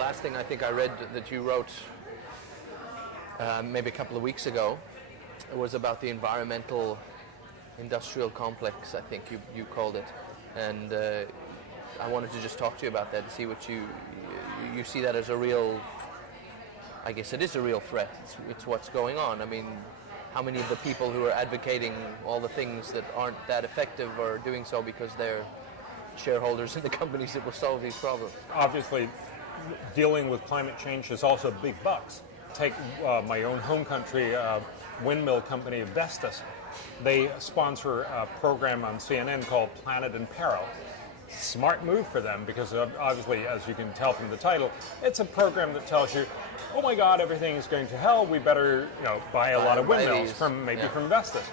last thing I think I read that you wrote maybe a couple of weeks ago was about the environmental industrial complex, I think you called it. And I wanted to just talk to you about that and see what you see that as a real, I guess it is a real threat. It's what's going on. I mean, how many of the people who are advocating all the things that aren't that effective are doing so because they're shareholders in the companies that will solve these problems? Obviously, dealing with climate change is also big bucks. Take my own home country, windmill company Vestas. They sponsor a program on CNN called Planet in Peril. Smart move for them, because obviously, as you can tell from the title, it's a program that tells you, oh my God, everything is going to hell. We better, buy a lot of windmills from Vestas.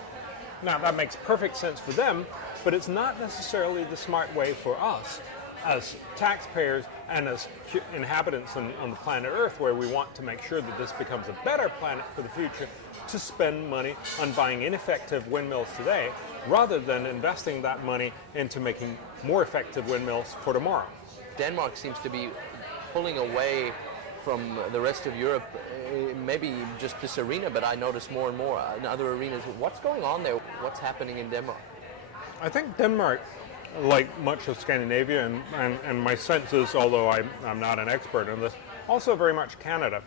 Now that makes perfect sense for them, but it's not necessarily the smart way for us as taxpayers and as inhabitants on the planet Earth, where we want to make sure that this becomes a better planet for the future, to spend money on buying ineffective windmills today, rather than investing that money into making more effective windmills for tomorrow. Denmark seems to be pulling away from the rest of Europe, maybe just this arena, but I notice more and more in other arenas. What's going on there? What's happening in Denmark? I think Denmark, like much of Scandinavia, and my sense is, although I'm not an expert on this, also very much Canada,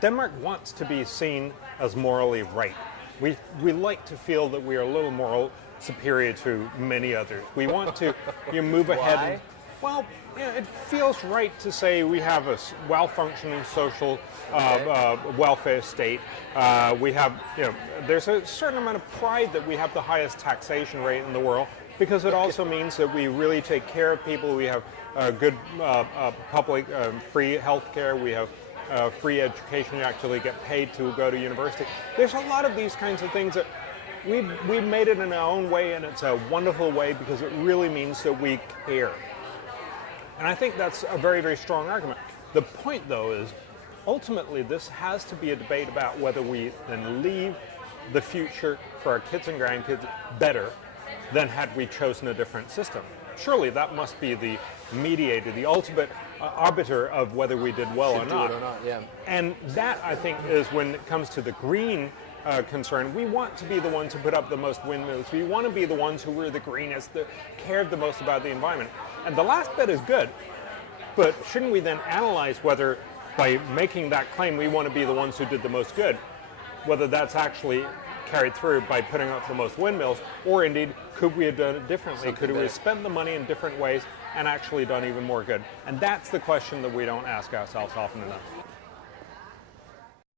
Denmark wants to be seen as morally right. We like to feel that we are a little moral superior to many others. We want to move ahead. Why? It feels right to say we have a well-functioning social welfare state. We have, there's a certain amount of pride that we have the highest taxation rate in the world, because it also means that we really take care of people. We have good public free health care. We have free education. You actually get paid to go to university. There's a lot of these kinds of things that we've made it in our own way, and it's a wonderful way because it really means that we care. And I think that's a very, very strong argument. The point, though, is ultimately this has to be a debate about whether we then leave the future for our kids and grandkids better than had we chosen a different system. Surely that must be the mediator, the ultimate arbiter of whether we did well or not. Yeah. And that, I think, is when it comes to the green concern. We want to be the ones who put up the most windmills. We want to be the ones who were the greenest, that cared the most about the environment. And the last bit is good, but shouldn't we then analyze whether by making that claim we want to be the ones who did the most good, whether that's actually carried through by putting up the most windmills, or indeed, could we have done it differently? Could we have spent the money in different ways and actually done even more good? And that's the question that we don't ask ourselves often enough.